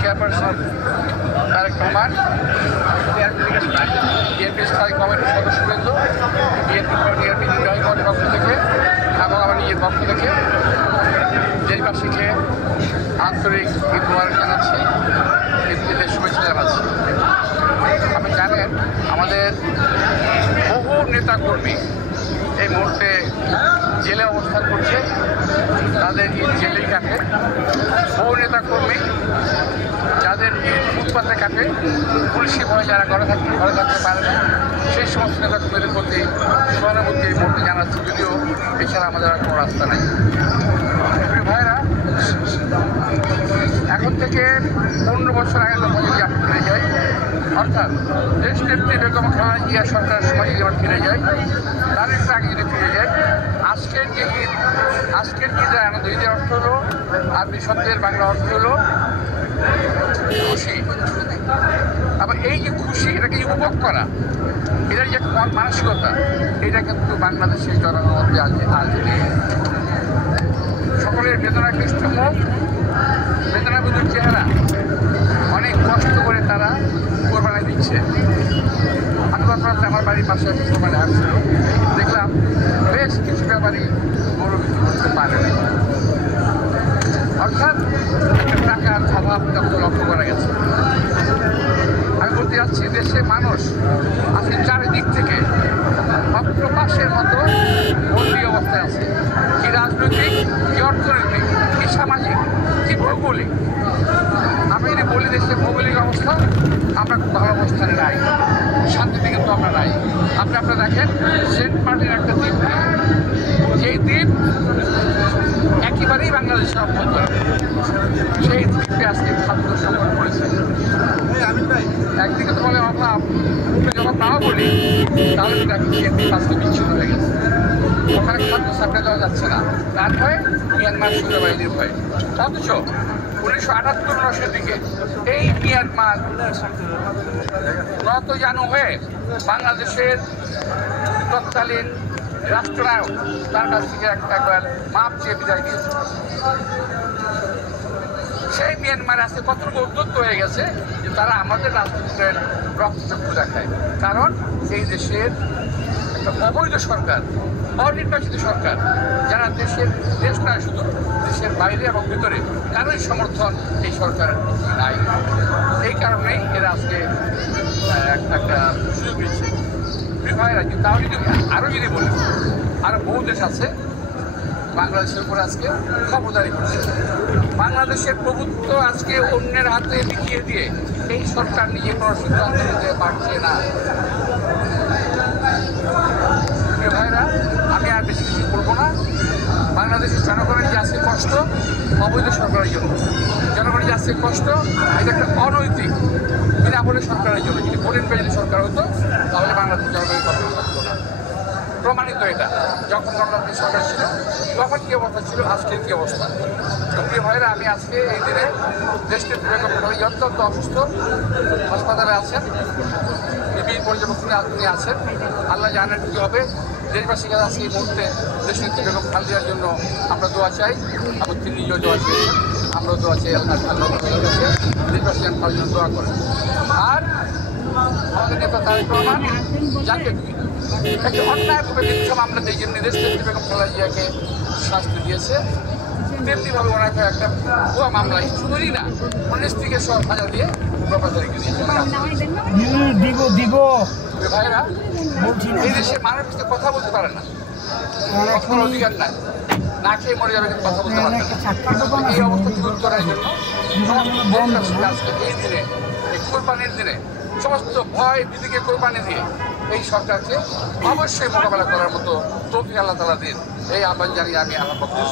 Chairperson Tarique Rahman, BNP স্থায়ী কমিটির সদস্যবৃন্দ, বিএনপি নির্বাহী কমিটির পক্ষ থেকে এবং আমার নিজের পক্ষ থেকে দেশবাসীকে আন্তরিক ঈদ মোবারক জানাচ্ছি, ঈদের শুভেচ্ছা জানাচ্ছি। আপনি জানেন আমাদের বহু নেতাকর্মী এই মুহূর্তে জেলে অবস্থান করছে, তাদের ঈদ জেলেই কাটে। বহু নেতাকর্মী যাদের ঈদ ফুটপাতে কাটে, পুলিশি ভয়ে যারা ঘরে থাকতে পারে না, সেই সমস্ত নেতাকর্মীদের প্রতি সহানুভূতি এই মুহূর্তে জানাচ্ছি, যদিও এছাড়া আমাদের আর কোনো রাস্তা নেই। ভাইরা, এখন থেকে 15 বছর আগে যখন যদি আপনি ফিরে যাই, অর্থাৎ দেশনেত্রী বেগম খালেদা জিয়া সরকারের সময় যদি আমরা ফিরে যাই, তার একটু আগে যদি ফিরে যাই, আজকের ঈদের আনন্দ, ঈদের অর্থ হলো আরবি শব্দের বাংলা অর্থ হলো খুশি। আবার এই যে খুশি, এটাকে উপভোগ করা, এটার যে মানসিকতা, এটা কিন্তু বাংলাদেশের জনগণের মধ্যে আজ নেই। সকলের বেদনাক্লিষ্ট মুখ, বেদনাবুদুর চেহারা, অনেক কষ্ট করে তারা কোরবানি দিচ্ছে। আমি গতরাতে আমার বাড়ির পাশে একটা কোরবানি হাট ছিল, দেখলাম বেশ কিছু ব্যাপারই গরু বিক্রি করতে পারে না। অর্থাৎ একটা টাকার অভাব লক্ষ্য করা গেছে। আমি বলতে যাচ্ছি, দেশের মানুষ আজকে চারিদিক থেকে অক্টোপাসের মতো বন্দী অবস্থায় আছে। কি রাজনৈতিক, কি অর্থনৈতিক, কি সামাজিক, কি ভৌগোলিক। আমি যদি বলি দেশের ভৌগোলিক অবস্থা, আমরা খুব ভালো অবস্থানে নাই, শান্তিতে কিন্তু আমরা নাই। আপনারা দেখেন সেন্ট মার্টিন একটা দ্বীপ, যেই দ্বীপ একেবারেই বাংলাদেশের অভ্যন্তরে, সেই দ্বীপে আজকে খাদ্য সংকট পড়েছে। একদিকে তো বলে অভাব, যখন নাও বলি তাহলে তো দেখি সেই দ্বীপ আজকে বিচ্ছিন্ন হয়ে গেছে, ওখানে খাদ্য সাপ্লাই দেওয়া যাচ্ছে না, তার ভয়ে মিয়ানমার সেনাবাহিনীর ভয়ে। অথচ 1978-19 দিকে এই মিয়ানমার নত জানু হয়ে বাংলাদেশের তৎকালীন রাষ্ট্রনায়ক তার কাছ থেকে একবার মাপ চেয়ে বিদায় দিয়েছে। সেই মিয়ানমার আজকে কতটুকু উদ্যুক্ত হয়ে গেছে যে তারা আমাদের রাষ্ট্রের রক্তচক্ষু দেখায়। কারণ এই দেশের একটা অবৈধ সরকার, অনির্বাচিত সরকার, যারা দেশ নয় শুধু দেশের বাইরে এবং ভিতরে কারোই সমর্থন এই সরকারের নাই। এই কারণেই এরা আজকে একটা সুযোগ পেয়েছে। ভাইরা, তাও যদি আরও যদি বলি, আরও বহু দেশ আছে বাংলাদেশের উপর আজকে ক্ষমতারি করছে। বাংলাদেশের প্রভুত্ব আজকে অন্যের হাতে বিকিয়ে দিয়ে এই সরকার নিজে কোনো সিদ্ধান্ত নিতে পারছে না। ভাইরা, আমি আর বেশি কিছু বলবো না। বাংলাদেশের জনগণের যে আজকে কষ্ট, অবৈধ সরকারের জন্য জনগণের যে আজকে কষ্ট, এটা একটা অনৈতিক বিনামূল্যে সরকারের জন্য। যদি ভোটের যদি সরকার হতো তাহলে বাংলাদেশের জনগণের কষ্ট থাকতো না। প্রমাণিত এটা, যখন গণতান্ত্রিক সরকার ছিল তখন কী অবস্থা ছিল, আজকের কী অবস্থা। প্রিয় ভাইরা, আমি আজকে এই দিনে দেশনেত্রী বেগম খালেদা জিয়া অত্যন্ত অসুস্থ, হাসপাতালে আছেন, বিপিন পর্যবেক্ষণে আপনি আছেন। আল্লাহ জানেন কী হবে। দেশবাসীর কাছে আজকে এই মুহূর্তে দেশনেত্রী বেগম খালেদা জিয়ার জন্য আমরা দোয়া চাই, এবং তিনি নিজেও দোয়া চেয়েছেন, আমরাও দোয়া চাই। আল্লাহ কাছে দেশবাসী যেন তার জন্য দোয়া করেন। আর আমাদের নেতা তারেক রহমান, যাকে একটি অন্যায়ভাবে মিথ্যা মামলা দিয়ে যেমনি দেশনেত্রী বেগম খালেদা জিয়াকে শাস্তি দিয়েছে, তেমনিভাবে ওনাকে একটা ভুয়া মামলায় শুধুই না 19 থেকে সাজা দিয়ে প্রফেসর রেখে দিয়েছে। ভাইরা, এই দেশের মানুষ কথা বলতে পারে না, কোনো অধিকার নাই, না খেয়ে মরে যাবে, কথা বলতে পারে না। এই অবস্থা দূর করার জন্য আজকে এই দিনে, এই কোরবানির দিনে সমস্ত ভয় ভীতিকে কোরবানি দিয়ে এই সরকারকে অবশ্যই মোকাবেলা করার মতো তৌফিক আল্লাহ তাআলা দিন, এই আহ্বান জানিয়ে আমি আমার বক্তব্য